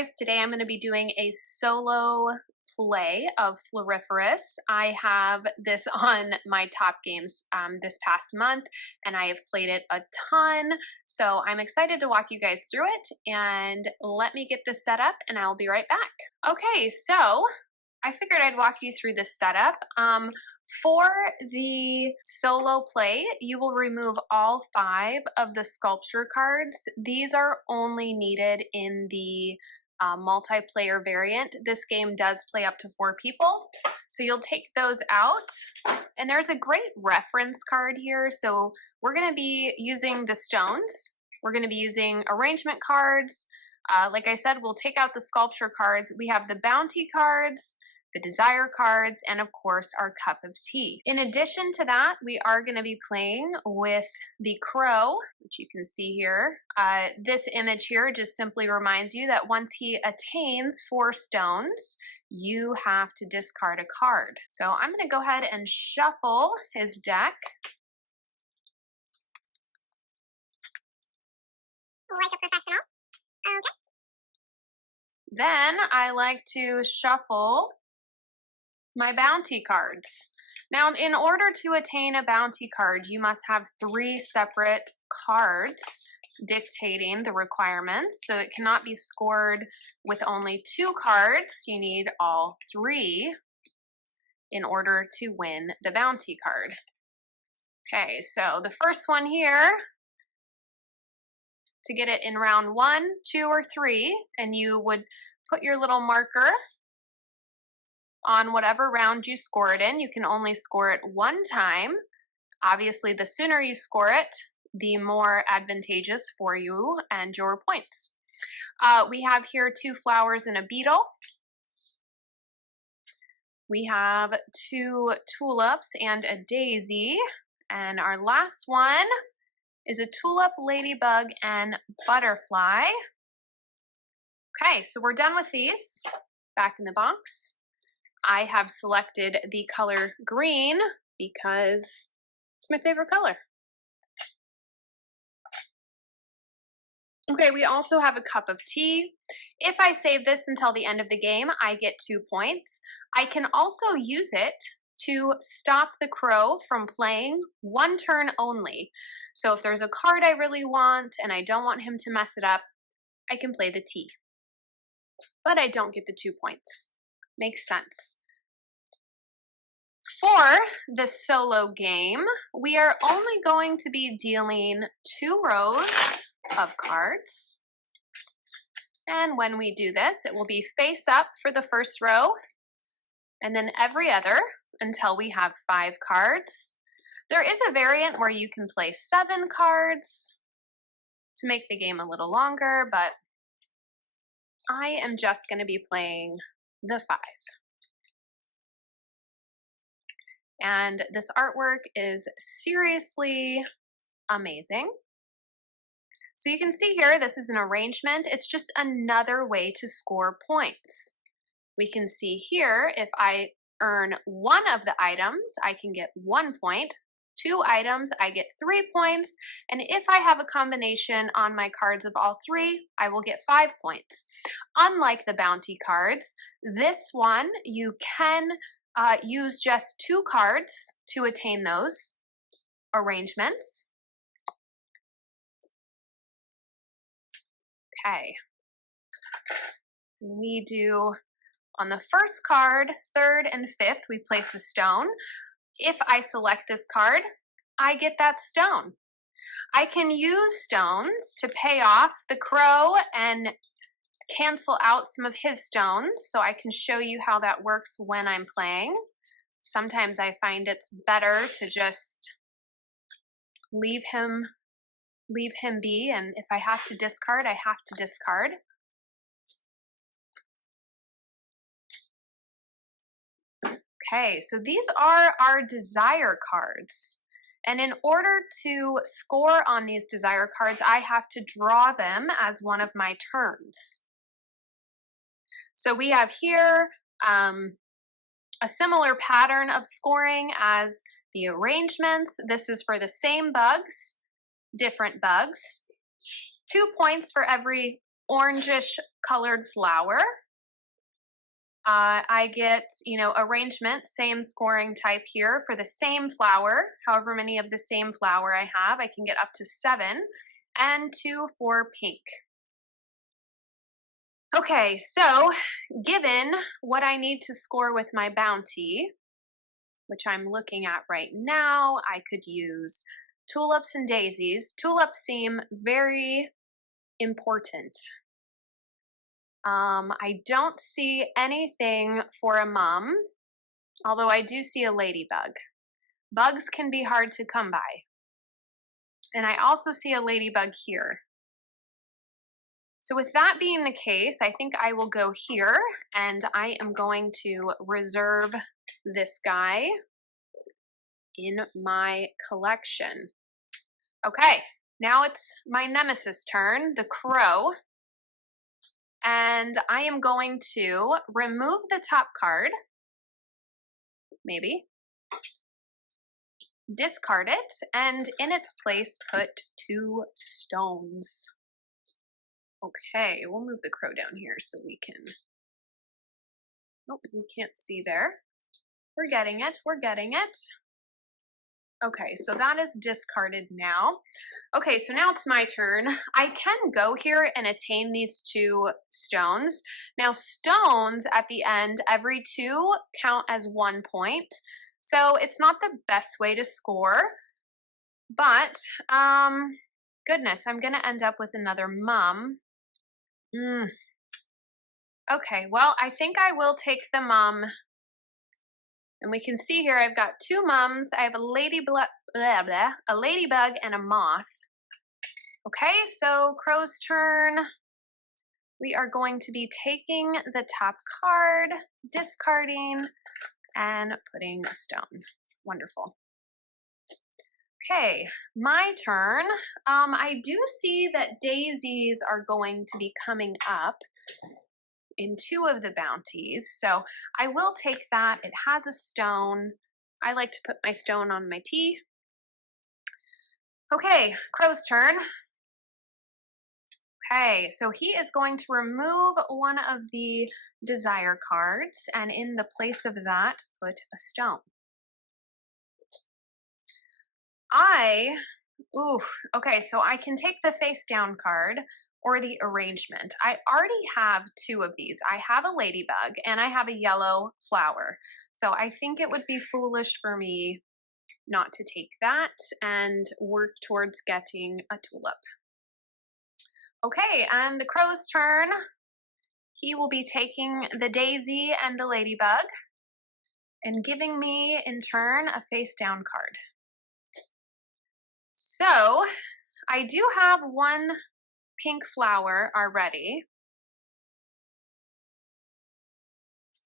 guys, today I'm going to be doing a solo play of Floriferous. I have this on my top games this past month, and I have played it a ton, so I'm excited to walk you guys through it, and let me get this set up and I'll be right back. Okay, so I figured I'd walk you through this setup. For the solo play, you will remove all 5 of the sculpture cards. These are only needed in the multiplayer variant. This game does play up to 4 people, so you'll take those out. And there's a great reference card here, so we're going to be using the stones. We're going to be using arrangement cards. Like I said, we'll take out the sculpture cards. We have the bounty cards, the desire cards, and of course our cup of tea. In addition to that, we are going to be playing with the crow, which you can see here. This image here just simply reminds you that once he attains 4 stones, you have to discard a card. So I'm going to go ahead and shuffle his deck. Like a professional. Okay. Then I like to shuffle my bounty cards. Now, in order to attain a bounty card, you must have 3 separate cards dictating the requirements. So it cannot be scored with only 2 cards. You need all 3 in order to win the bounty card. Okay, so the first one here, to get it in round 1, 2, or 3, and you would put your little marker on whatever round you score it in. You can only score it 1 time. Obviously, the sooner you score it, the more advantageous for you and your points. We have here 2 flowers and a beetle. We have 2 tulips and a daisy. And our last one is a tulip, ladybug, and butterfly. Okay, so we're done with these. Back in the box. I have selected the color green because it's my favorite color. Okay, we also have a cup of tea. If I save this until the end of the game, I get 2 points. I can also use it to stop the crow from playing 1 turn only. So if there's a card I really want and I don't want him to mess it up, I can play the tea. But I don't get the 2 points. Makes sense. For the solo game, we are only going to be dealing 2 rows of cards. And when we do this, it will be face up for the first row, and then every other until we have 5 cards. There is a variant where you can play 7 cards to make the game a little longer, but I am just going to be playing the 5. And this artwork is seriously amazing. So you can see here, this is an arrangement. It's just another way to score points. We can see here, if I earn 1 of the items, I can get 1 point. 2 items, I get 3 points. And if I have a combination on my cards of all 3, I will get 5 points. Unlike the bounty cards, this one, you can use just 2 cards to attain those arrangements. Okay. We do, on the first card, 3rd and 5th, we place a stone. If I select this card, I get that stone. I can use stones to pay off the crow and cancel out some of his stones, so I can show you how that works when I'm playing. Sometimes I find it's better to just leave him be, and if I have to discard, I have to discard. Okay, so these are our desire cards. And in order to score on these desire cards, I have to draw them as one of my turns. So we have here a similar pattern of scoring as the arrangements. This is for the same bugs, different bugs. 2 points for every orangish colored flower. I get, arrangement, same scoring type here for the same flower. However many of the same flower I have, I can get up to 7, and 2 for pink. Okay, so given what I need to score with my bounty, which I'm looking at right now, I could use tulips and daisies. Tulips seem very important. I don't see anything for a mum, although I do see a ladybug. Bugs can be hard to come by. And I also see a ladybug here. So with that being the case, I think I will go here, and I am going to reserve this guy in my collection. Okay, now it's my nemesis turn, the crow. And I am going to remove the top card, maybe, discard it, and in its place put 2 stones. Okay, we'll move the crow down here so we can, oh, you can't see there. We're getting it, we're getting it. Okay, so that is discarded now. Okay, so now it's my turn. I can go here and attain these 2 stones. Now, stones at the end, every 2 count as 1 point. So it's not the best way to score, but goodness, I'm gonna end up with another mum. Okay, well, I think I will take the mum. And we can see here I've got 2 mums. I have a ladybug and a moth. Okay, so crow's turn. We are going to be taking the top card, discarding, and putting a stone. Wonderful. Okay, my turn. I do see that daisies are going to be coming up in 2 of the bounties, so I will take that. It has a stone. I like to put my stone on my tea. Okay, crow's turn. Okay, so he is going to remove one of the desire cards, and in the place of that, put a stone. Okay, so I can take the face down card or the arrangement. I already have 2 of these. I have a ladybug and I have a yellow flower. So I think it would be foolish for me not to take that and work towards getting a tulip. Okay, and the crow's turn. He will be taking the daisy and the ladybug and giving me in turn a face down card. So I do have 1 pink flower already,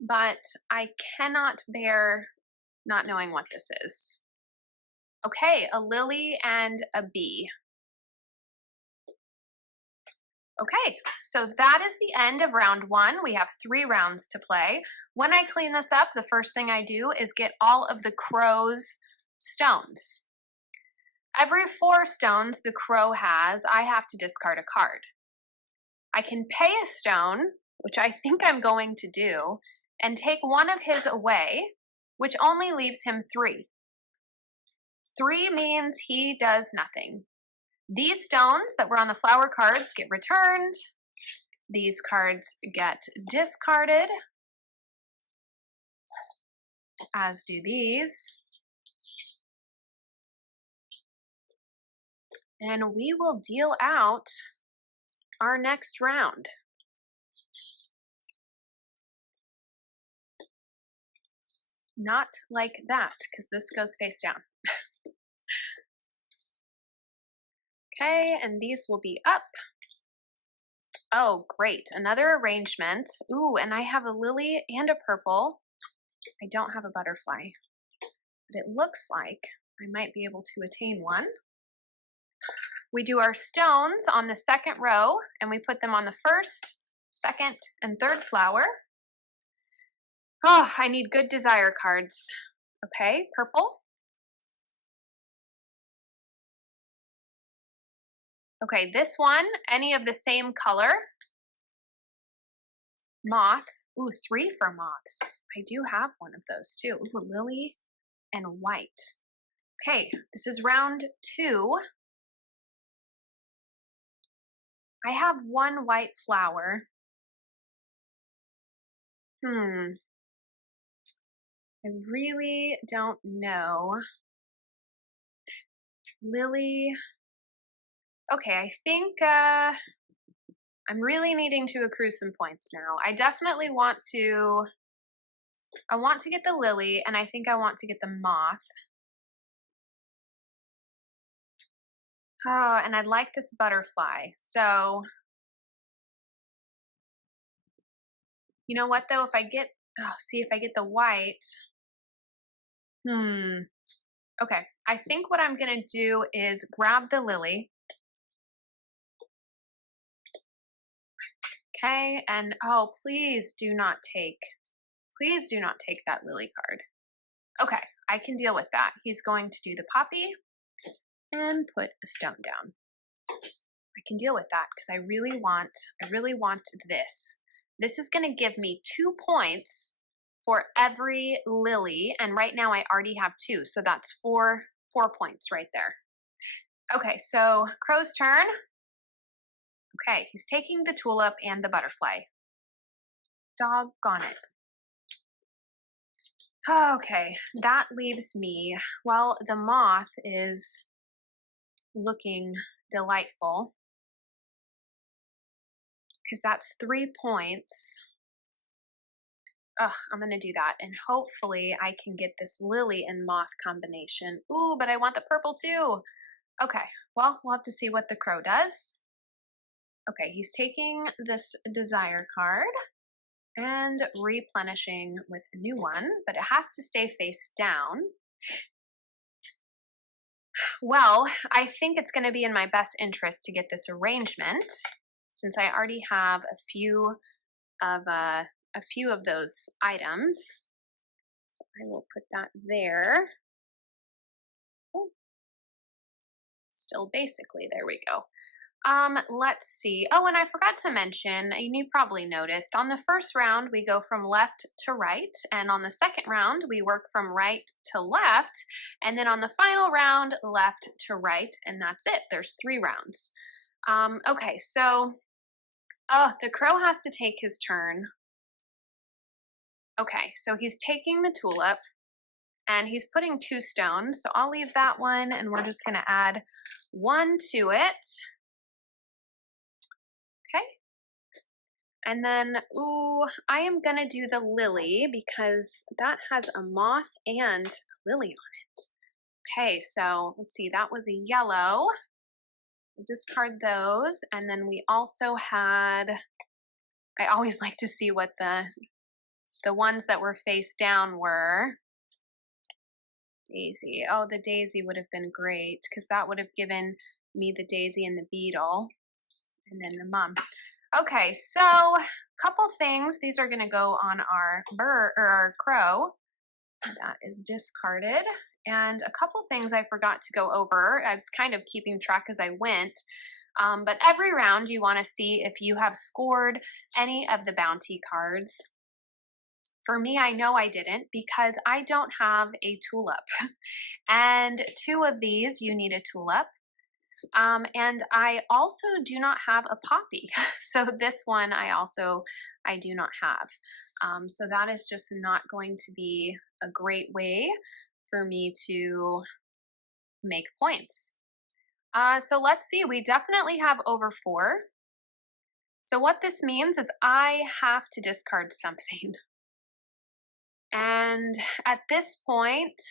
but I cannot bear not knowing what this is. Okay, a lily and a bee. Okay, so that is the end of round 1. We have 3 rounds to play. When I clean this up, the first thing I do is get all of the crow's stones. Every 4 stones the crow has, I have to discard a card. I can pay a stone, which I think I'm going to do, and take 1 of his away, which only leaves him 3. 3 means he does nothing. These stones that were on the flower cards get returned. These cards get discarded, as do these. And we will deal out our next round. Not like that, because this goes face down. Okay, and these will be up. Oh, great. Another arrangement. Ooh, and I have a lily and a purple. I don't have a butterfly, but it looks like I might be able to attain 1. We do our stones on the 2nd row, and we put them on the 1st, 2nd, and 3rd flower. Oh, I need good desire cards. Okay, purple. Okay, this one, any of the same color, moth. Ooh, 3 for moths. I do have one of those too. Ooh, lily and white. Okay, this is round 2. I have 1 white flower. I really don't know. Lily. Okay, I think I'm really needing to accrue some points now. I definitely want to, I want to get the lily, and I think I want to get the moth. Oh, and I'd like this butterfly. So, you know what though? If I get, oh, see if I get the white. Okay, I think what I'm gonna do is grab the lily. Okay, and oh, please do not take that lily card. Okay, I can deal with that. He's going to do the poppy and put a stone down. I can deal with that because I really want this. This is going to give me 2 points for every lily, and right now I already have 2, so that's 4 points right there. Okay, so Crow's turn. Okay, he's taking the tulip and the butterfly. Doggone it. Okay, that leaves me, well, the moth is looking delightful because that's 3 points. Ugh, I'm gonna do that, and hopefully I can get this lily and moth combination. Ooh, but I want the purple too. Okay, well, we'll have to see what the crow does. Okay, he's taking this desire card and replenishing with a new one, but it has to stay face down. Well, I think it's going to be in my best interest to get this arrangement since I already have a few of those items. So I will put that there. Oh, still basically, there we go. Let's see. Oh, and I forgot to mention, and you probably noticed, on the first round, we go from left to right, and on the second round, we work from right to left, and then on the final round, left to right, and that's it. There's 3 rounds. Okay, so, the crow has to take his turn. Okay, so he's taking the tulip, and he's putting 2 stones, so I'll leave that one, and we're just gonna add 1 to it. Okay. And then, ooh, I am gonna do the lily because that has a moth and a lily on it. Okay, so let's see, that was a yellow. We'll discard those. And then we also had, I always like to see what the ones that were face down were. Daisy. Oh, the daisy would have been great because that would have given me the daisy and the beetle. And then the mum. Okay, so couple things. These are going to go on our bird or our crow. That is discarded. And a couple things I forgot to go over. I was kind of keeping track as I went. But every round you want to see if you have scored any of the bounty cards. For me, I know I didn't because I don't have a tulip. And 2 of these, you need a tulip. And I also do not have a poppy. So this one I do not have. So that is just not going to be a great way for me to make points. So let's see, we definitely have over 4. So what this means is I have to discard something. And at this point,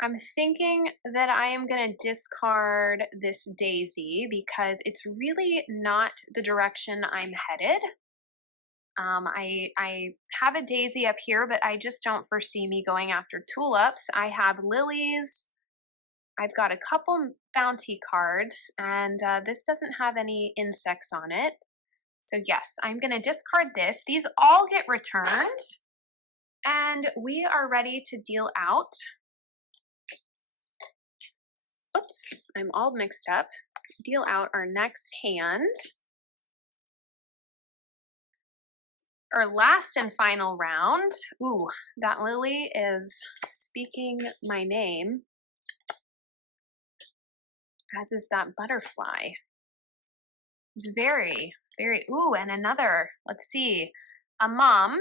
I'm thinking that I am going to discard this daisy because it's really not the direction I'm headed. I have a daisy up here, but I just don't foresee me going after tulips. I have lilies. I've got a couple bounty cards, and this doesn't have any insects on it. So yes, I'm going to discard this. These all get returned, and we are ready to deal out. Oops, I'm all mixed up. Deal out our next hand. our last and final round. Ooh, that lily is speaking my name, as is that butterfly. Very, very, ooh, and another, let's see, a mom,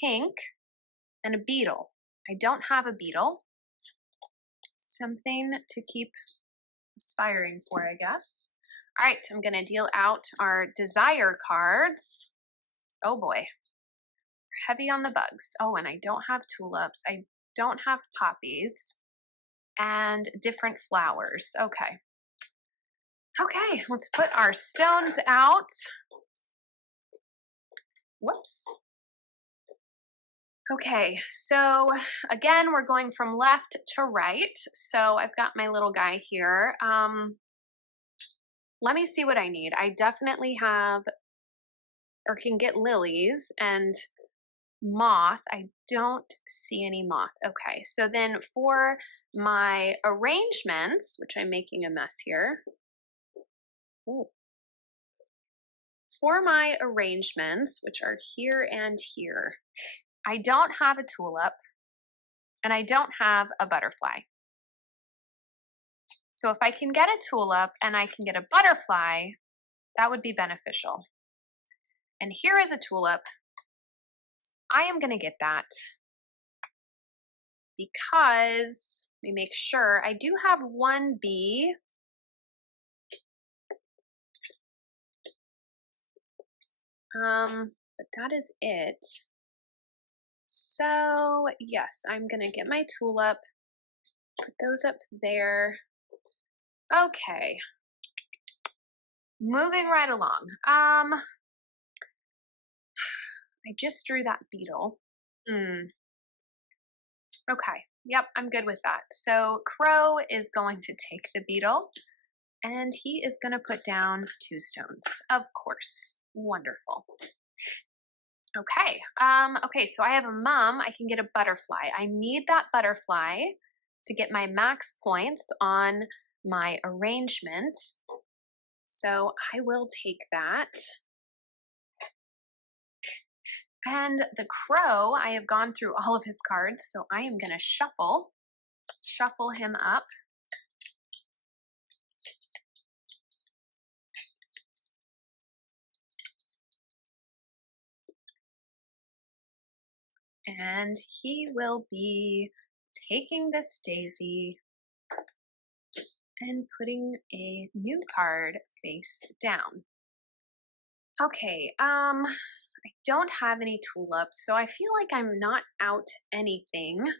pink, and a beetle. I don't have a beetle. Something to keep aspiring for, I guess. All right, I'm gonna deal out our desire cards. Oh boy, heavy on the bugs. Oh, and I don't have tulips. I don't have poppies and different flowers. Okay. Okay, let's put our stones out. Whoops. Okay, so again, we're going from left to right. So I've got my little guy here. Let me see what I need. I definitely have, or can get lilies and moth. I don't see any moth. Okay, so then for my arrangements, which I'm making a mess here. Ooh. For my arrangements, which are here and here, I don't have a tulip and I don't have a butterfly. So if I can get a tulip and I can get a butterfly, that would be beneficial. And here is a tulip. I am going to get that because, let me make sure, I do have one bee. But that is it. So yes, I'm going to get my tulip, put those up there. Okay. Moving right along. I just drew that beetle. Okay. Yep, I'm good with that. So Crow is going to take the beetle and he is going to put down 2 stones. Of course. Wonderful. Okay. Okay, so I have a mum. I can get a butterfly. I need that butterfly to get my max points on my arrangement. So I will take that. And the crow, I have gone through all of his cards, so I am going to shuffle him up. And he will be taking this daisy and putting a new card face down. Okay, I don't have any tulips, so I feel like I'm not out anything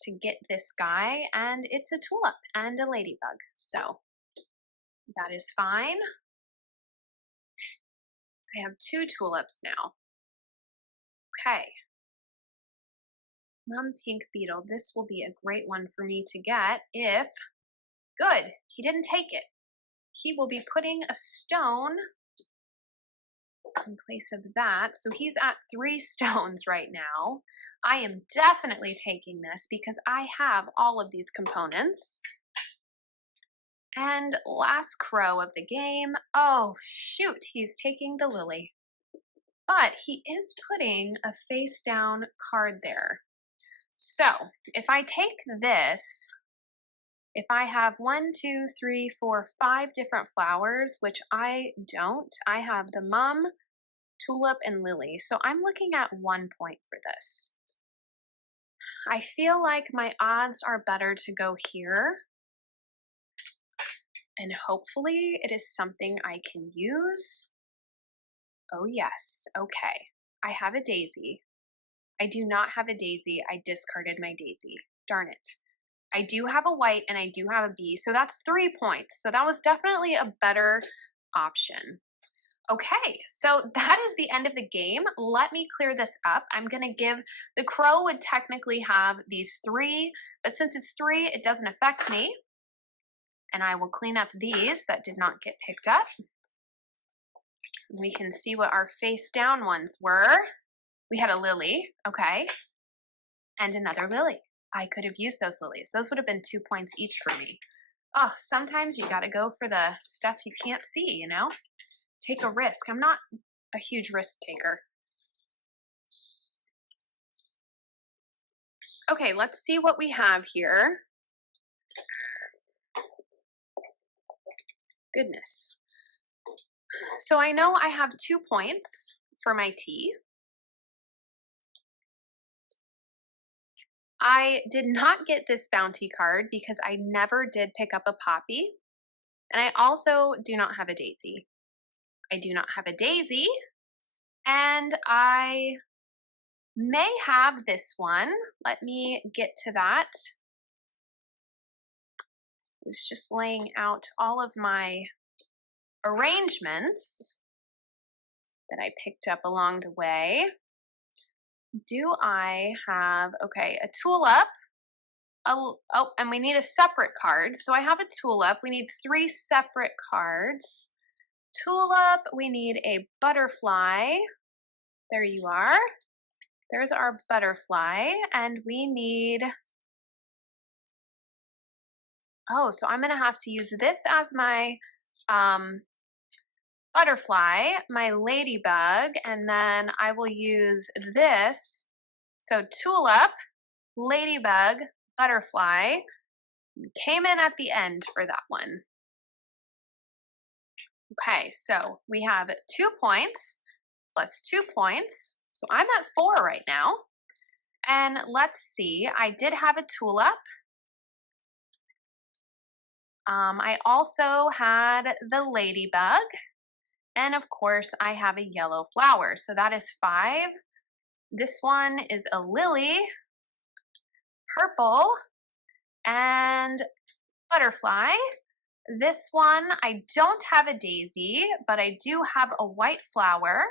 to get this guy, and it's a tulip and a ladybug, so that is fine. I have 2 tulips now. Okay. Mum pink beetle. This will be a great one for me to get if, good, he didn't take it. He will be putting a stone in place of that. So he's at 3 stones right now. I am definitely taking this because I have all of these components. And last crow of the game. Oh, shoot, he's taking the lily. But he is putting a face down card there. So if I take this, if I have 1, 2, 3, 4, 5 different flowers, which I don't, I have the mum, tulip, and lily. So I'm looking at 1 point for this. I feel like my odds are better to go here. And hopefully it is something I can use. Oh yes, okay. I have a daisy. I do not have a daisy. I discarded my daisy. Darn it. I do have a white and I do have a bee, so that's 3 points. So that was definitely a better option. Okay, so that is the end of the game. Let me clear this up. I'm going to give, the crow would technically have these 3, but since it's 3, it doesn't affect me. And I will clean up these that did not get picked up. We can see what our face down ones were. We had a lily, okay, and another lily. I could have used those lilies. Those would have been 2 points each for me. Oh, sometimes you got to go for the stuff you can't see, you know? Take a risk. I'm not a huge risk taker. Okay, let's see what we have here. Goodness. So I know I have 2 points for my tea. I did not get this bounty card because I never did pick up a poppy. And I also do not have a daisy. I do not have a daisy. And I may have this one. Let me get to that. I was just laying out all of my arrangements that I picked up along the way. Do I have, okay, a tulip. Oh, and we need a separate card. So I have a tulip. We need 3 separate cards. Tulip, we need a butterfly. There you are. There's our butterfly. And we need, oh, so I'm gonna have to use this as my butterfly, my ladybug, and then I will use this. So tulip, ladybug, butterfly came in at the end for that one. Okay, so we have 2 points plus 2 points. So I'm at 4 right now. And let's see, I did have a tulip. I also had the ladybug. And of course, I have a yellow flower. So that is 5. This one is a lily, purple, and butterfly. This one, I don't have a daisy, but I do have a white flower.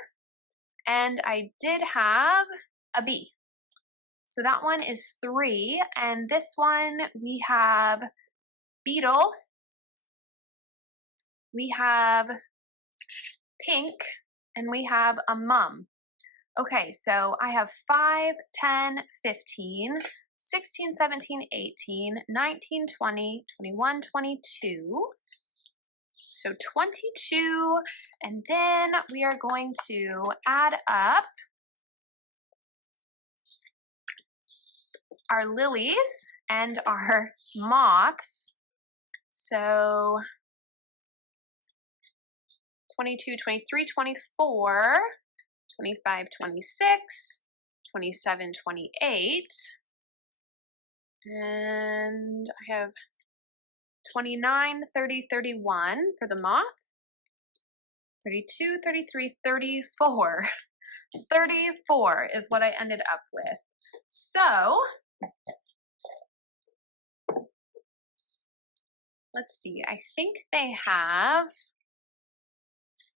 And I did have a bee. So that one is 3. And this one, we have beetle. We have pink, and we have a mum. Okay, so I have 5, 10, 15, 16, 17, 18, 19, 20, 21, 22. So 22, and then we are going to add up our lilies and our moths. So 22, 23, 24, 25, 26, 27, 28, and I have 29, 30, 31 for the moth, 32, 33, 34. 34 is what I ended up with. So, let's see, I think they have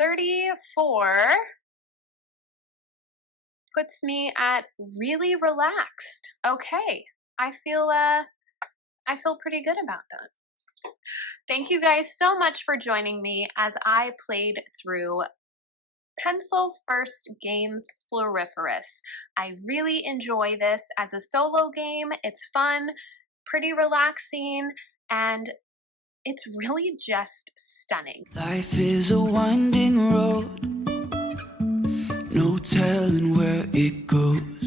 34 puts me at really relaxed. Okay, I feel pretty good about that. Thank you guys so much for joining me as I played through Pencil First Games Floriferous. I really enjoy this as a solo game. It's fun, pretty relaxing, and it's really just stunning. Life is a winding road, no telling where it goes.